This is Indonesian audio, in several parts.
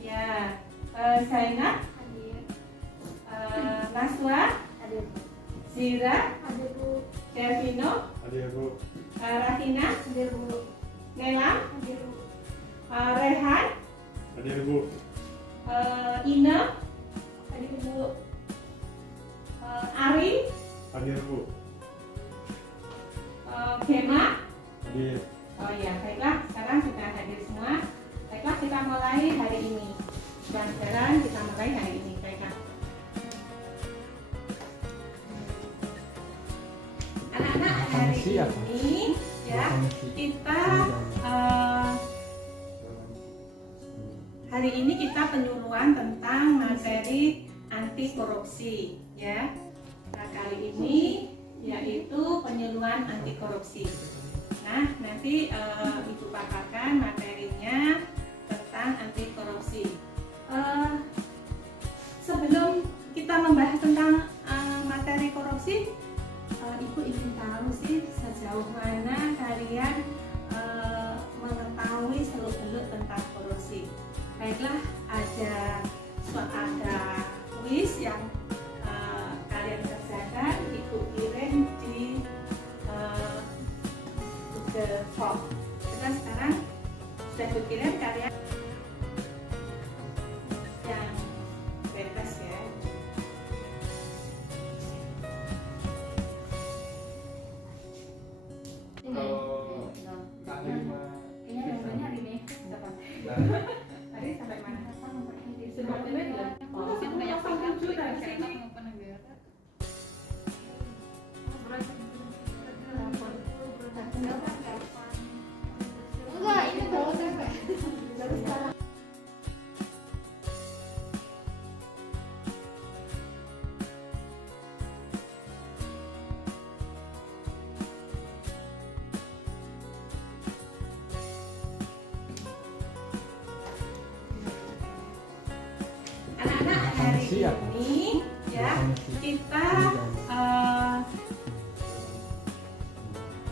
Ya, Zainab, Hadir. Naswa, Hadir. Zira, Hadir Bu. Delvino, Hadir Bu. Rahina, Hadir Bu. Nelam, Hadir Bu. Rehan, Hadir Bu. Ina, Hadir Bu. Ari, Hadir Bu. Gema. Hadir. Oh ya, baiklah, sekarang sudah hadir semua. Baiklah, kita mulai hari ini. Pelajaran kita mulai hari ini, baiklah. Anak-anak, hari ini ya kita hari ini kita penyuluhan tentang materi anti korupsi ya. Nah, kali ini yaitu penyuluhan anti korupsi. Nah, nanti Ibu paparkan materinya tentang anti korupsi. Sebelum kita membahas tentang materi korupsi, Ibu ingin tahu sih sejauh mana kalian mengetahui seluk-beluk tentang korupsi. Baiklah, ada kuis yang kalian kerjakan, Ibu kirim di Google Form. Kita sekarang sudah Ibu kirim kalian yang bebas ya. Kayaknya jawabannya hari ini. Tadi sampai mana? Sebetulnya Oh, banyak pasang tujuh dari dari sini. Enggak, ini baru sampai. Baru sekarang. Anak-anak, hari ini ya kita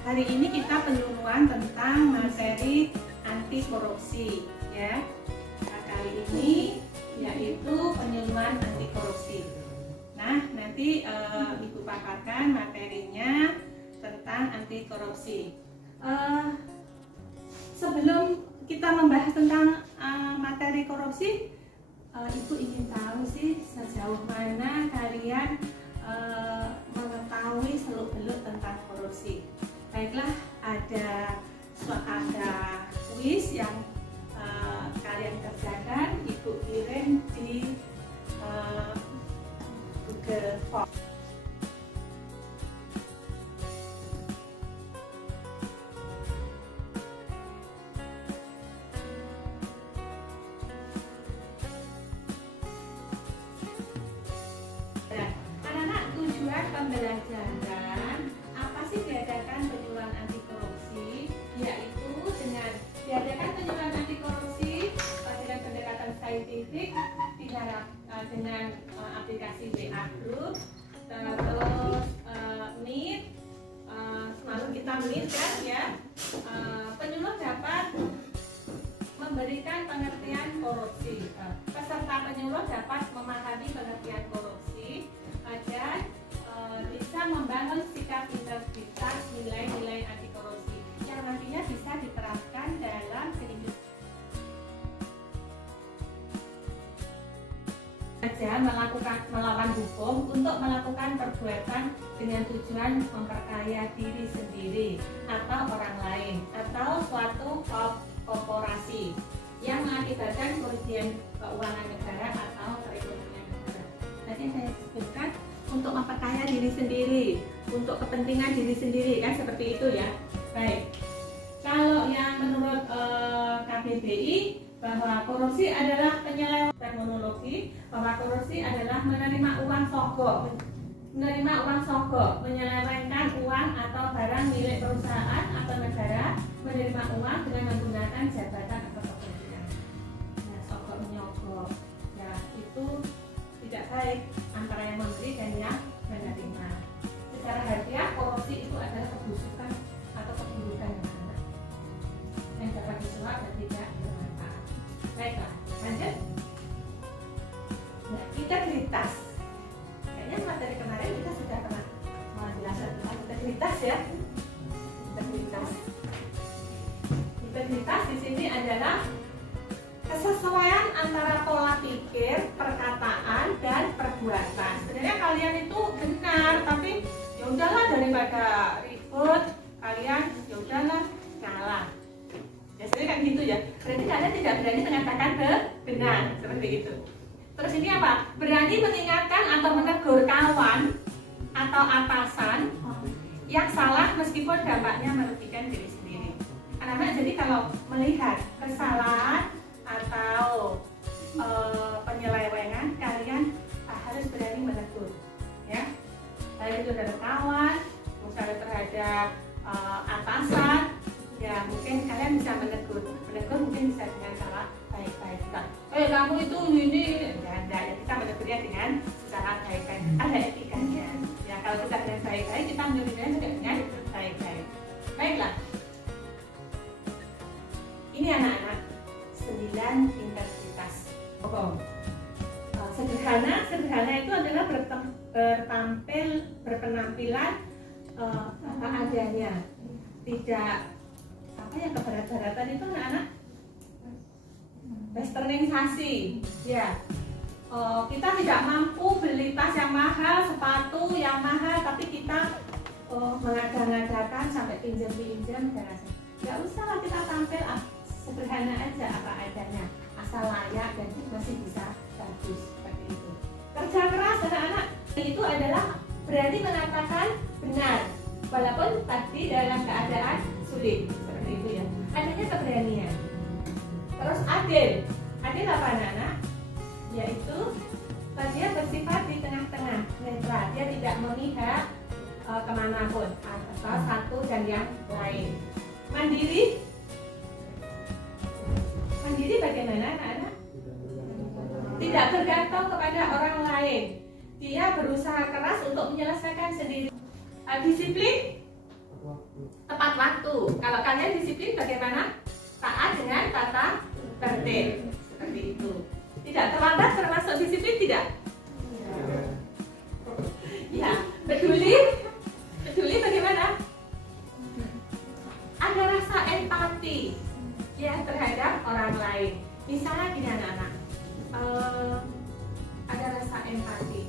hari ini kita penyuluhan tentang materi anti korupsi ya. Nah, kali ini yaitu penyuluhan anti korupsi. Nah, nanti Ibu paparkan materinya tentang anti korupsi. Sebelum kita membahas tentang materi korupsi, Ibu ingin tahu sih sejauh mana kalian mengetahui seluk-beluk tentang korupsi. Baiklah, ada kuis yang kalian kerjakan, Ibu kirim di Google Form. Tujuan pembelajaran apa sih diadakan penyuluhan anti korupsi, yaitu dengan diadakan penyuluhan anti korupsi dengan pendekatan saintifik dengan aplikasi WA Group, terus Meet, selalu kita Meet kan ya. Penyuluh dapat memberikan pengertian korupsi, peserta penyuluh dapat memahami pengertian korupsi dan bisa membangun sikap integritas nilai-nilai anti korupsi yang nantinya bisa diterapkan dalam kehidupan melawan hukum untuk melakukan perbuatan dengan tujuan memperkaya diri sendiri atau orang lain atau suatu korporasi yang mengakibatkan kerugian keuangan negara atau perekonomian negara. Tadi saya sebutkan untuk memperkaya diri sendiri, untuk kepentingan diri sendiri kan seperti itu ya. Baik. Kalau yang menurut KBBI bahwa korupsi adalah penyelewengan, terminologi bahwa korupsi adalah menerima uang sogok, menyelewengkan uang atau barang milik perusahaan atau negara, menerima uang dengan menggunakan jabatan atau kepentingan. Nah, sogok menyogok, ya itu tidak baik antara yang memberi dan yang menerima. Secara harfiah korupsi itu adalah kebusukan atau keburukan yang dapat disuap dan tidak bermanfaat. Baiklah, lanjut. integritas. Kayaknya materi kemarin kita sudah pernah menjelaskan tentang integritas ya. Integritas. Integritas di sini adalah kesesuaian antara pola pikir, perkataan, dan perbuatan. Sebenarnya kalian itu benar, tapi ya udahlah daripada ribut, kalian ya udahlah ngalah. Biasanya kan gitu ya. Berarti kalian tidak berani mengatakan benar seperti itu. Terus ini apa? Berani mengingatkan atau menegur kawan atau atasan yang salah meskipun dampaknya merugikan diri sendiri. Anak-anak jadi kalau melihat kesalahan atau penyelewengan, kalian harus berani menegur, ya. Baik itu terhadap kawan, misalnya terhadap atasan, ya mungkin kalian bisa menegur. Menegur mungkin bisa dengan cara baik-baik. Kamu itu ini, ya kita menegurnya dengan cara baik-baik. Ada etikanya. Ya kalau kita dengan baik-baik, kita menegurnya juga dengan baik-baik. Baiklah. Ini anak-anak 9 integritas. Sederhana itu adalah berpenampilan apa adanya, tidak apa yang keberat-beratan itu anak-anak westernisasi, ya. Kita tidak mampu beli tas yang mahal, sepatu yang mahal, tapi kita mengada-ngadakan sampai pinjam-pinjam dan nggak usah lah kita tampil sederhana aja apa adanya, asal layak dan masih bisa bagus seperti itu. Kerja keras anak-anak itu adalah berani mengatakan benar walaupun tadi dalam keadaan sulit seperti itu ya. Adanya keberanian. Terus adil apa anak-anak? Yaitu dia bersifat di tengah-tengah, netral. Dia tidak memihak kemanapun atau satu dan yang lain. Mandiri bagaimana anak-anak? Tidak bergantung kepada orang lain. Dia berusaha keras untuk menyelesaikan sendiri. Disiplin, tepat waktu. Kalau kalian disiplin bagaimana? Taat dengan tata tertib. Seperti itu. Tidak terlambat termasuk disiplin tidak? Ya. Peduli bagaimana? Ada rasa empati ya terhadap orang lain. Misalnya gini anak-anak, ada rasa empati.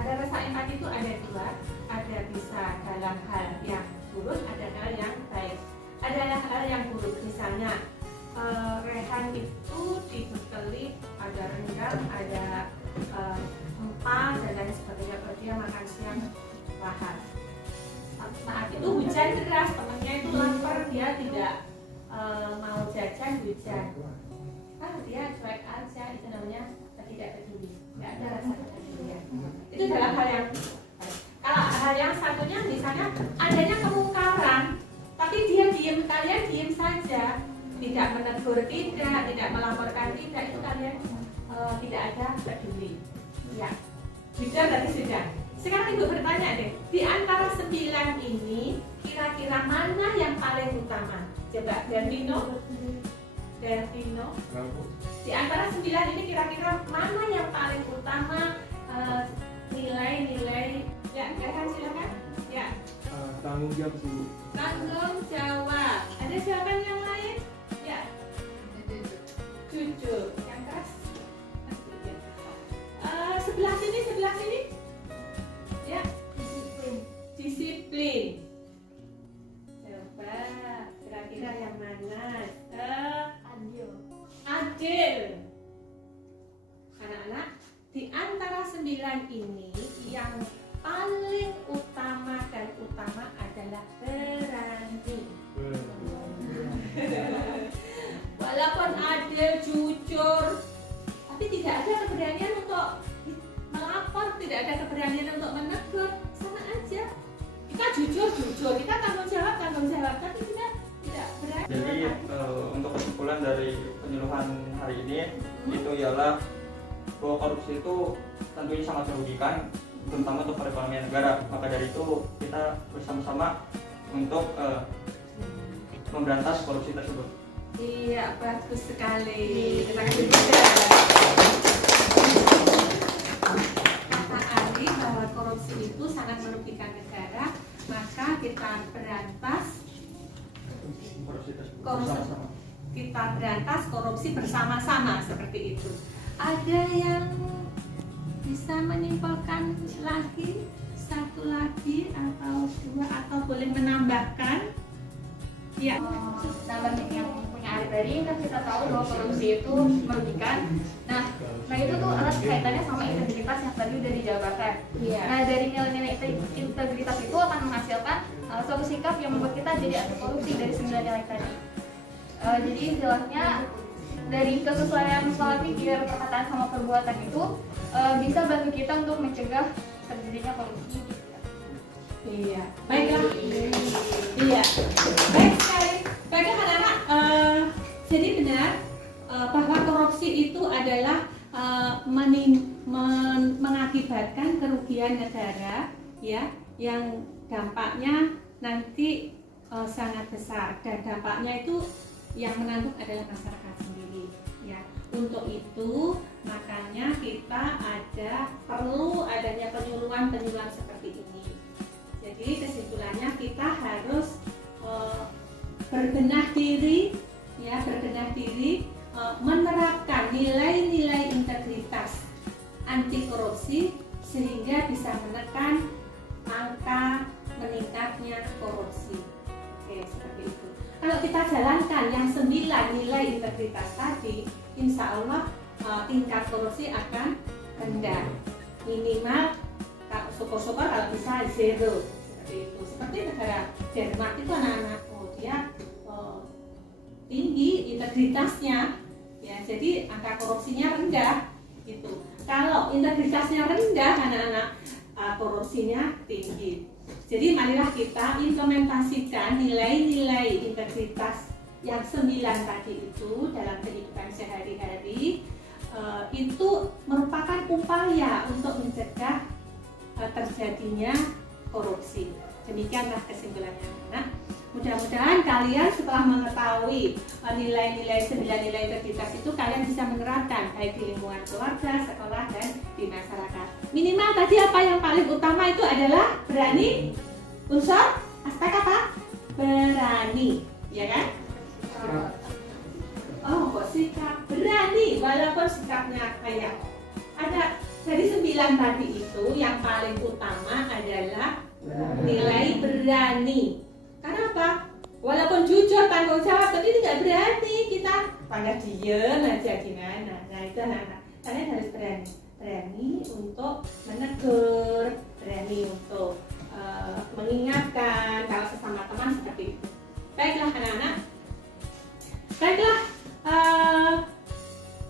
Ada rasa empati itu ada dua, ada bisa dalam hal yang buruk, ada hal yang baik. Ada hal yang buruk, misalnya Rehan itu dibekali ada rendang, ada empal dan lain sebagainya. Kalau dia makan siang lahar. Saat itu hujan deras, temannya itu lapar, dia tidak mau jajan hujan. Dia cuek aja, itu namanya tidak peduli, nggak ada rasa kepedulian. Itu dalam hal yang baik. Kalau hal yang satunya misalnya adanya kemungkaran, tapi dia diem, kalian diem saja, tidak menegur, tidak melaporkan, tidak, itu kalian tidak ada peduli. Ya, sudah berarti sudah. Sekarang ibu bertanya deh, di antara 9 ini kira-kira mana yang paling utama? Coba Delvino. Di antara 9 ini kira-kira mana yang paling utama nilai-nilai? Ya, silakan. Ya. Tanggung jawab sih. Tanggung jawab. Ada jawaban yang lain? Ya. Jujur. Yang keras. Sebelah sini. Ya. Disiplin. Coba kira-kira yang mana? Adil. Anak-anak, di antara 9 ini yang paling utama adalah berani. Walaupun adil, jujur, tapi tidak ada keberanian untuk melapor, tidak ada keberanian untuk menegur, sama aja. Kita jujur, kita tanggung jawab, tapi kita tidak berani. Jadi untuk kesimpulan dari penyuluhan hari ini itu ialah bahwa korupsi itu tentunya sangat merugikan, terutama untuk perekonomian negara. Maka dari itu kita bersama-sama untuk memberantas korupsi tersebut. Iya, bagus sekali. Terima kasih. Sama-sama. kita berantas korupsi bersama-sama seperti itu. Ada yang bisa menyimpulkan lagi, satu lagi atau dua, atau boleh menambahkan? Ya. Nambah yang punya Ari tadi kan kita tahu bahwa korupsi itu merugikan. Nah itu tuh erat kaitannya sama integritas yang tadi udah dijabarkan. Iya. Nah dari nilai-nilai integritas itu akan menghasilkan suatu sikap yang membuat kita jadi anti korupsi dari 9 nilai tadi. Jadi istilahnya dari kesesuaian pola pikir, perkataan sama perbuatan itu bisa bantu kita untuk mencegah terjadinya korupsi. Iya. Baiklah. Iya. Baik sekali. Baiklah anak-anak. Jadi benar bahwa korupsi itu adalah mengakibatkan kerugian negara, ya, yang dampaknya nanti sangat besar, dan dampaknya itu yang menanggung adalah masyarakat sendiri, ya. Untuk itu makanya kita perlu adanya penyuluhan seperti ini. Jadi kesimpulannya kita harus berbenah diri, ya, menerapkan nilai-nilai integritas anti korupsi sehingga bisa menekan angka meningkatnya korupsi. Oke, seperti itu. Kalau kita jalankan yang 9 nilai integritas tadi, insya Allah tingkat korupsi akan rendah. Minimal syukur-syukur kalau bisa zero, seperti itu. Seperti negara Denmark itu anak-anak dia tinggi integritasnya, ya, jadi angka korupsinya rendah gitu. Kalau integritasnya rendah anak-anak, korupsinya tinggi. Jadi marilah kita implementasikan nilai-nilai integritas yang 9 tadi itu dalam kehidupan sehari-hari. Itu merupakan upaya untuk mencegah terjadinya korupsi. Demikianlah kesimpulannya, anak. Mudah-mudahan kalian setelah mengetahui nilai-nilai 9 nilai integritas itu, kalian bisa menerapkan baik di lingkungan keluarga, sekolah, dan di masyarakat. Minimal tadi apa yang paling utama itu adalah berani. Unsur aspek apa? Berani, ya kan? Oh, kok sikap berani, walaupun sikapnya kayak ada dari 9 tadi itu yang paling utama adalah nilai berani. Karena apa? Walaupun jujur tanggung jawab, tapi tidak berani, kita pada diem aja gimana. Nah itu anak-anak, kalian harus berani untuk menegur, berani untuk mengingatkan kalau sesama teman seperti itu. Baiklah anak-anak, baiklah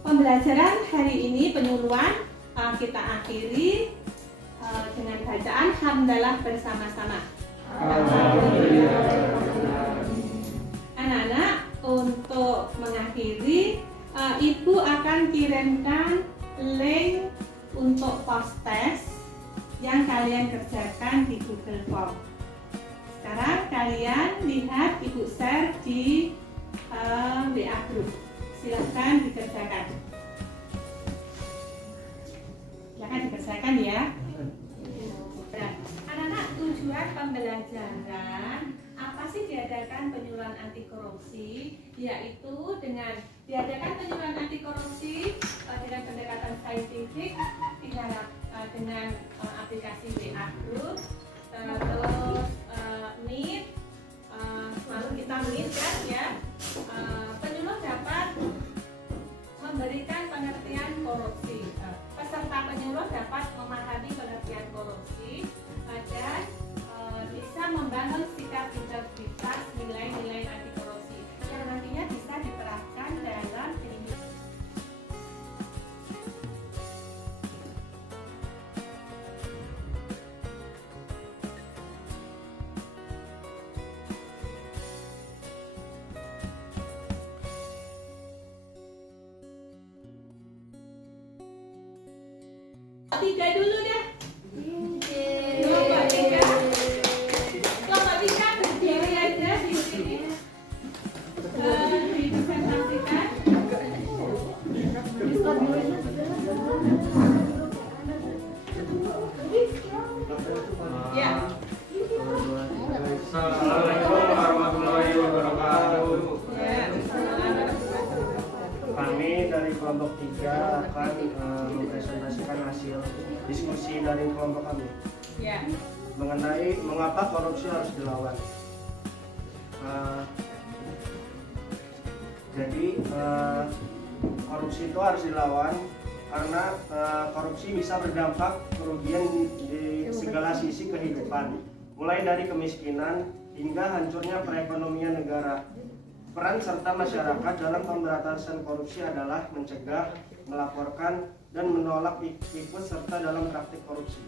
pembelajaran hari ini penyuluhan kita akhiri dengan bacaan hamdalah bersama-sama. Anak-anak, untuk mengakhiri, Ibu akan kirimkan link untuk post test yang kalian kerjakan di Google Form. Sekarang kalian lihat Ibu share di WA Group. Silahkan dikerjakan. Silahkan dikerjakan ya. Anak-anak, tujuan pembelajaran apa sih diadakan penyuluhan anti korupsi, yaitu dengan diadakan penyuluhan anti korupsi dengan pendekatan saintifik dengan aplikasi WA Group, terus Meet, lalu kita Meet kan ya. Penyuluh dapat memberikan pengertian korupsi. Peserta penyuluh dapat memahami pengertian korupsi dan bisa membangun sikap integritas nilai-nilai anti korupsi yang nantinya bisa diterapkan dalam kehidupan. Tiga dulu deh. Kelompok tiga berdiri aja di sini. Dipresentasikan. Ya. Assalamualaikum warahmatullahi wabarakatuh. Ya. kelompok 3 akan mempresentasikan hasil diskusi dari kelompok kami Ya. mengenai mengapa korupsi harus dilawan. Jadi korupsi itu harus dilawan karena korupsi bisa berdampak kerugian di segala sisi kehidupan, mulai dari kemiskinan hingga hancurnya perekonomian negara. Peran serta masyarakat dalam pemberantasan korupsi adalah mencegah, melaporkan, dan menolak ikut serta dalam praktik korupsi.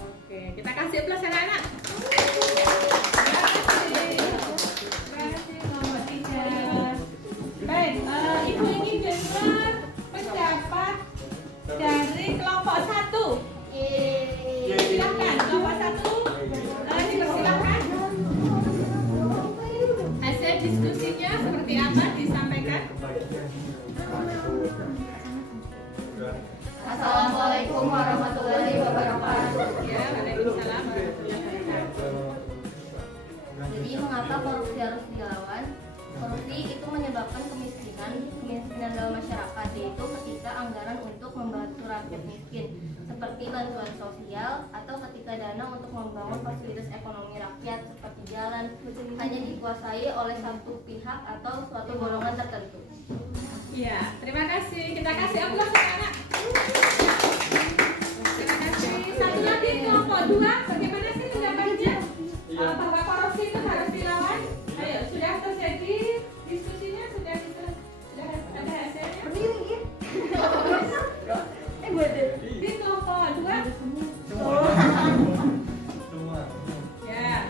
Oke, kita kasih plus anak-anak. Terima kasih kelompok 3. Baik, Ibu ingin dengar pendapat dari kelompok 1. Silakan, kelompok 1. Dipersilakan. Hasil diskusinya seperti apa disampaikan? Assalamualaikum warahmatullahi wabarakatuh. Ya, waalaikumsalam warahmatullahi wabarakatuh. Jadi mengapa korupsi harus dilawan? Korupsi itu menyebabkan kemiskinan dalam masyarakat, yaitu ketika anggaran untuk membantu rakyat miskin seperti bantuan sosial atau ketika dana untuk membangun fasilitas ekonomi rakyat seperti jalan hanya dikuasai oleh satu pihak atau suatu golongan tertentu. Ya, terima kasih. Kita kasih aplaus anak-anak. Terima kasih. Satu lagi kelompok 2. Bagaimana sih pendapatnya bahwa korupsi itu harus dilawan? Ayo, sudah terjadi diskusinya, sudah ada hasilnya? Di kelompok 2. Ya.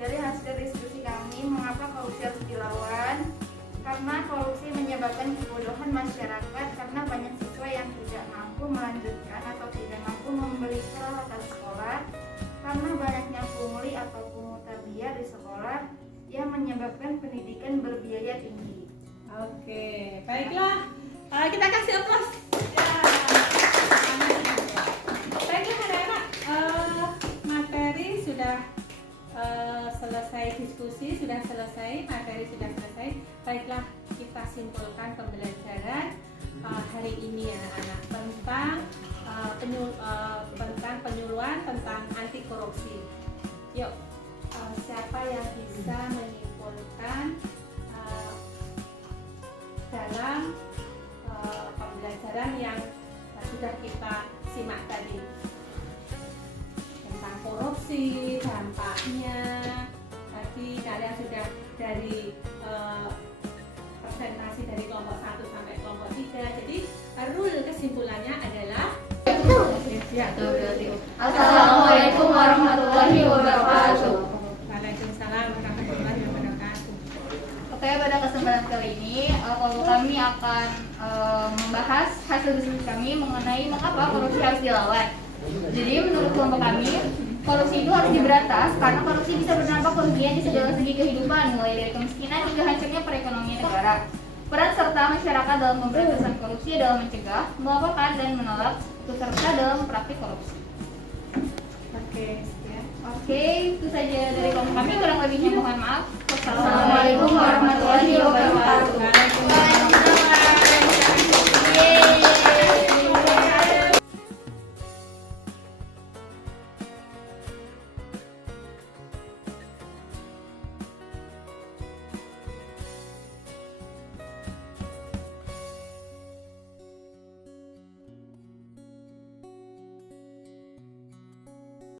Dari hasil diskusi kami, mengapa korupsi harus dilawan? Karena korupsi menyebabkan kebodohan masyarakat karena banyak siswa yang tidak mampu melanjutkan atau tidak mampu membeli peralatan sekolah karena banyaknya pungli atau pungutan biaya di sekolah yang menyebabkan pendidikan berbiaya tinggi. Oke, baiklah. Kita kasih aplaus. Ya. Baiklah anak-anak, materi sudah selesai, diskusi sudah selesai, materi sudah selesai. Baiklah, kita simpulkan pembelajaran hari ini anak-anak tentang penyuluhan tentang anti korupsi. Yuk, siapa yang bisa menyimpulkan dalam pembelajaran yang sudah kita simak tadi tentang korupsi, dampaknya. Tadi kalian sudah dari presentasi dari kelompok 1 sampai kelompok 3. Jadi rule kesimpulannya adalah Assalamualaikum warahmatullahi wabarakatuh. Waalaikumsalam warahmatullahi wabarakatuh. Oke, pada kesempatan kali ini kelompok kami akan membahas hasil diskusi kami mengenai mengapa korupsi harus dilawan. Jadi menurut kelompok kami, korupsi itu harus diberantas karena korupsi bisa berdampak kerugian di segala segi kehidupan, mulai dari kemiskinan hingga hancurnya perekonomian negara. Peran serta masyarakat dalam pemberantasan korupsi adalah mencegah, melaporkan, dan menolak ikut serta dalam praktik korupsi. Oke, itu saja dari kelompok kami. Kurang lebihnya mohon maaf. Wassalamualaikum warahmatullahi